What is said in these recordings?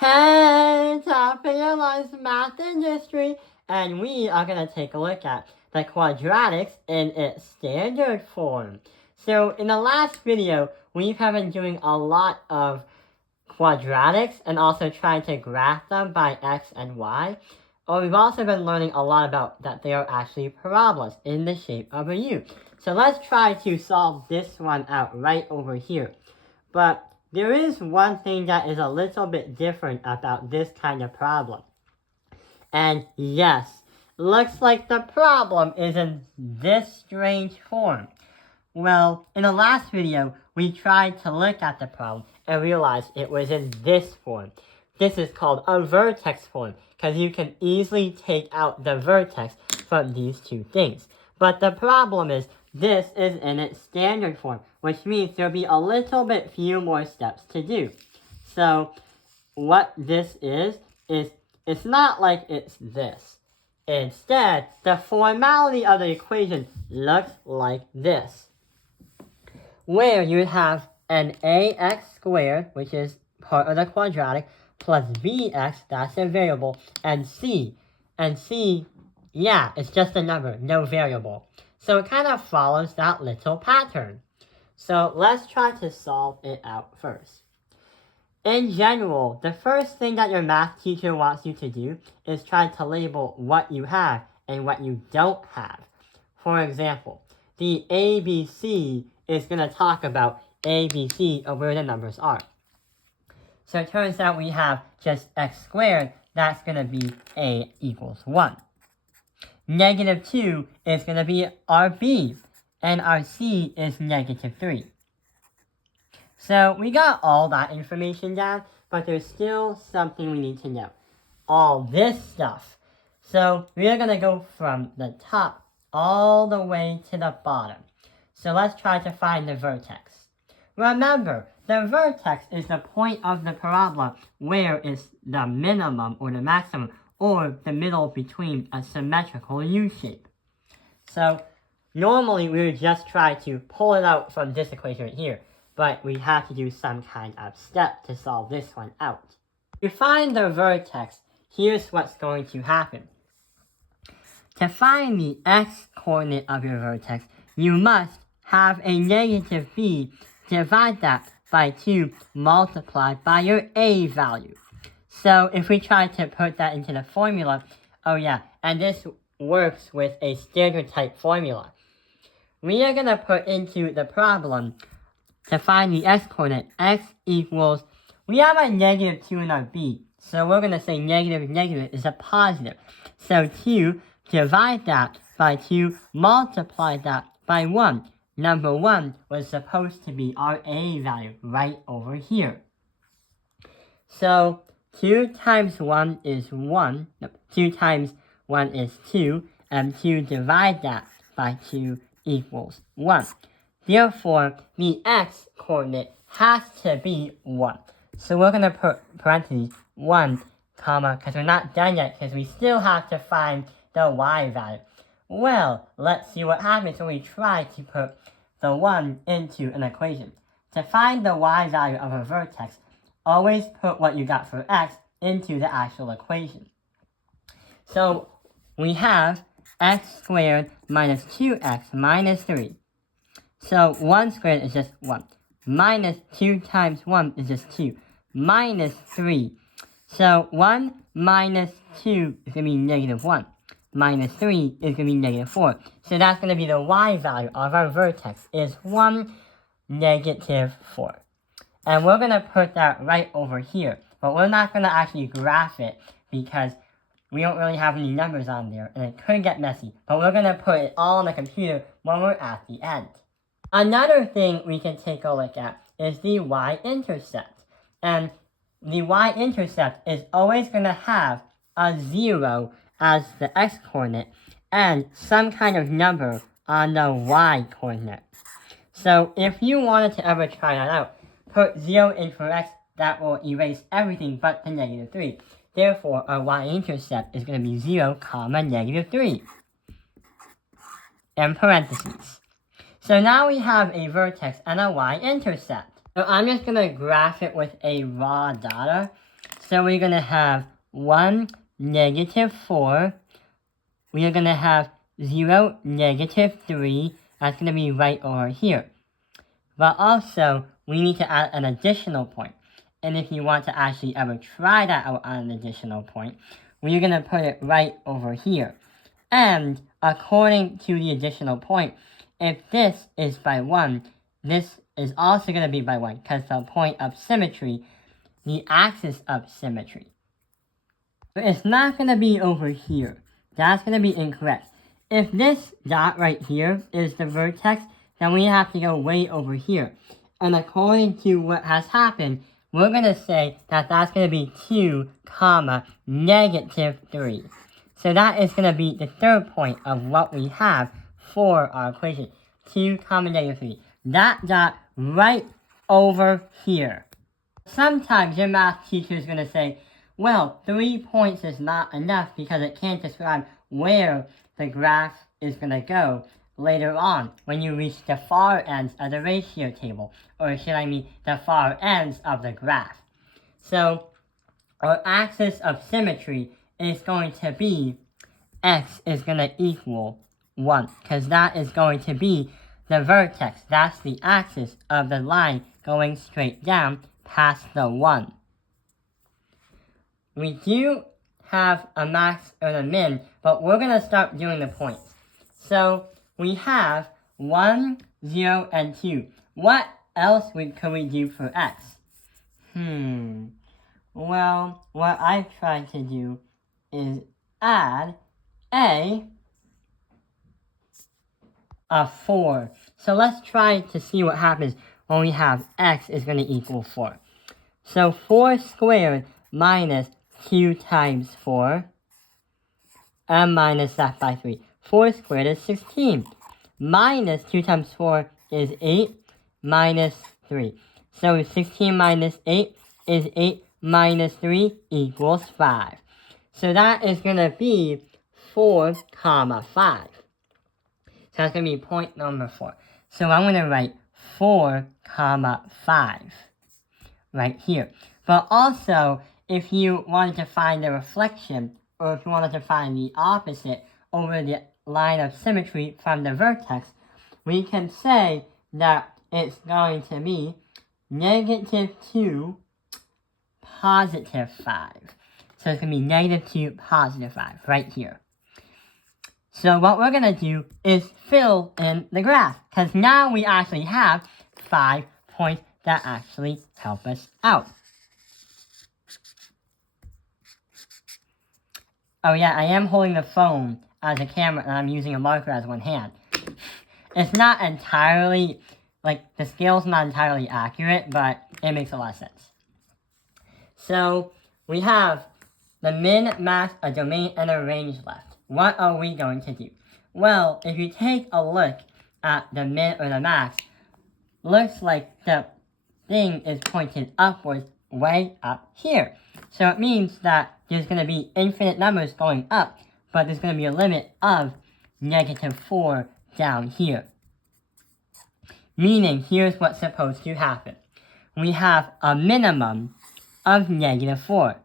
Hey, top analyze math industry, and we are going to take a look at the quadratics in its standard form. So in the last video, we have been doing a lot of quadratics and also trying to graph them by x and y. Or we've also been learning a lot about that they are actually parabolas in the shape of a U. So let's try to solve this one out right over here. But there is one thing that is a little bit different about this kind of problem. And yes, looks like the problem is in this strange form. Well, in the last video, we tried to look at the problem and realized it was in this form. This is called a vertex form, because you can easily take out the vertex from these two things. But the problem is, this is in its standard form, which means there'll be a little bit few more steps to do. So, what this is it's not like it's this. Instead, the formality of the equation looks like this, where you have an ax squared, which is part of the quadratic, plus bx, that's a variable, and c. And c, yeah, it's just a number, no variable. So it kind of follows that little pattern. So let's try to solve it out first. In general, the first thing that your math teacher wants you to do is try to label what you have and what you don't have. For example, the ABC is going to talk about ABC of where the numbers are. So it turns out we have just x squared, that's going to be a equals 1. Negative 2 is going to be our b, and our c is negative 3. So we got all that information down, but there's still something we need to know. All this stuff. So we're going to go from the top all the way to the bottom. So let's try to find the vertex. Remember, the vertex is the point of the parabola where it's the minimum or the maximum, or the middle between a symmetrical U shape. So normally we would just try to pull it out from this equation right here, but we have to do some kind of step to solve this one out. To find the vertex, here's what's going to happen. To find the x-coordinate of your vertex, you must have a negative b, divide that by 2 multiplied by your a value. So if we try to put that into the formula, oh yeah, and this works with a standard type formula. We are going to put into the problem to find the x-coordinate, x equals, we have a negative 2 in our b, so we're going to say negative is a positive. So 2, divide that by 2, multiply that by 1. Number 1 was supposed to be our a value right over here. So 2 times 1 is 1, no, 2 times 1 is 2, and 2 divide that by 2 equals 1. Therefore, the x-coordinate has to be 1. So we're going to put parentheses 1, comma, because we're not done yet, because we still have to find the y value. Well, let's see what happens when we try to put the 1 into an equation. To find the y value of a vertex, always put what you got for x into the actual equation. So we have x squared minus 2x minus 3. So 1 squared is just 1. Minus 2 times 1 is just 2. Minus 3. So 1 minus 2 is going to be negative 1. Minus 3 is going to be negative 4. So that's going to be the y value of our vertex is 1, negative 4. And we're going to put that right over here. But we're not going to actually graph it because we don't really have any numbers on there and it could get messy. But we're going to put it all on the computer when we're at the end. Another thing we can take a look at is the y-intercept. And the y-intercept is always going to have a 0 as the x-coordinate and some kind of number on the y-coordinate. So if you wanted to ever try that out, put 0 in for x, that will erase everything but the negative 3. Therefore, our y-intercept is going to be 0, comma, negative 3. In parentheses. So now we have a vertex and a y-intercept. So I'm just going to graph it with a raw data. So we're going to have 1, negative 4. We are going to have 0, negative 3. That's going to be right over here. But also, we need to add an additional point. And if you want to actually ever try that out on an additional point, we're going to put it right over here. And according to the additional point, if this is by 1, this is also going to be by 1, because the point of symmetry, the axis of symmetry. So it's not going to be over here. That's going to be incorrect. If this dot right here is the vertex, then we have to go way over here. And according to what has happened, we're going to say that that's going to be 2, negative 3. So that is going to be the third point of what we have for our equation. 2, negative 3. That dot right over here. Sometimes your math teacher is going to say, well, 3 points is not enough because it can't describe where the graph is going to go later on when you reach the far ends of the ratio table, or should I mean the far ends of the graph. So our axis of symmetry is going to be x is going to equal 1, because that is going to be the vertex. That's the axis of the line going straight down past the 1. We do have a max and a min, but we're going to start doing the points. So we have 1, 0, and 2. What else could we do for x? Well, what I've tried to do is add a 4. So let's try to see what happens when we have x is going to equal 4. So 4 squared minus 2 times 4, and minus that by 3. 4 squared is 16. Minus 2 times 4 is 8, minus 3. So 16 minus 8 is 8 minus 3 equals 5. So that is going to be 4, 5. So that's going to be point number 4. So I'm going to write 4, 5 right here. But also, if you wanted to find the reflection, or if you wanted to find the opposite over the line of symmetry from the vertex, we can say that it's going to be negative 2, positive 5. So it's going to be negative 2, positive 5 right here. So what we're going to do is fill in the graph, because now we actually have 5 points that actually help us out. Oh yeah, I am holding the phone as a camera and I'm using a marker as one hand. It's not entirely, the scale's not entirely accurate, but it makes a lot of sense. So, we have the min, max, a domain, and a range left. What are we going to do? Well, if you take a look at the min or the max, looks like the thing is pointed upwards way up here. So it means that there's going to be infinite numbers going up, but there's going to be a limit of negative 4 down here. Meaning, here's what's supposed to happen. We have a minimum of negative 4,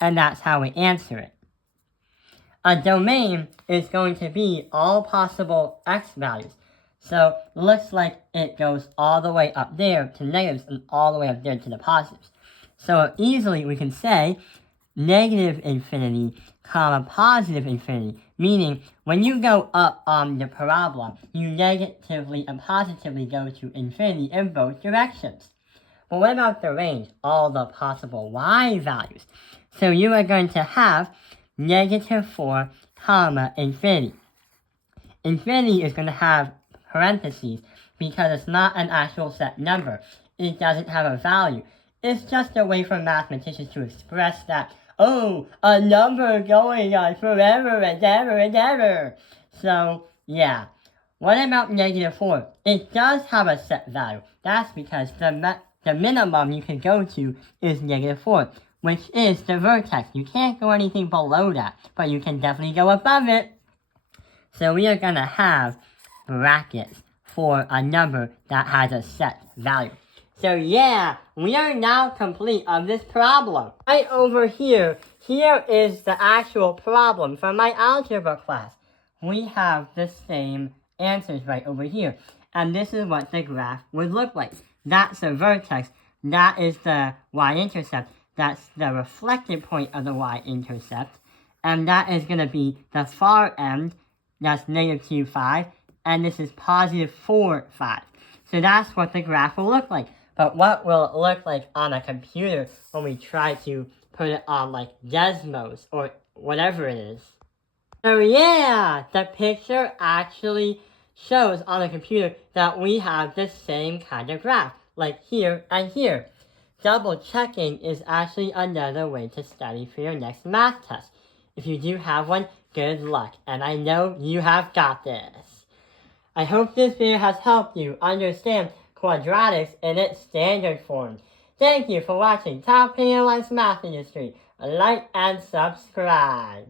and that's how we answer it. A domain is going to be all possible x values. So, looks like it goes all the way up there to negatives and all the way up there to the positives. So easily we can say negative infinity, positive infinity, meaning when you go up on the parabola, you negatively and positively go to infinity in both directions. But what about the range, all the possible y values? So you are going to have negative 4, infinity. Infinity is going to have parentheses because it's not an actual set number. It doesn't have a value. It's just a way for mathematicians to express that, oh, a number going on forever and ever and ever. So, yeah. What about negative 4? It does have a set value. That's because the minimum you can go to is negative 4, which is the vertex. You can't go anything below that, but you can definitely go above it. So we are going to have brackets for a number that has a set value. So yeah, we are now complete of this problem. Right over here is the actual problem from my algebra class. We have the same answers right over here. And this is what the graph would look like. That's the vertex. That is the y-intercept. That's the reflected point of the y-intercept. And that is going to be the far end. That's negative 2, 5. And this is positive 4, 5. So that's what the graph will look like. But what will it look like on a computer when we try to put it on like Desmos or whatever it is? So yeah, the picture actually shows on the computer that we have the same kind of graph, like here and here. Double checking is actually another way to study for your next math test. If you do have one, good luck, and I know you have got this. I hope this video has helped you understand quadratics in its standard form. Thank you for watching Top Penalized Math Industry. Like and subscribe.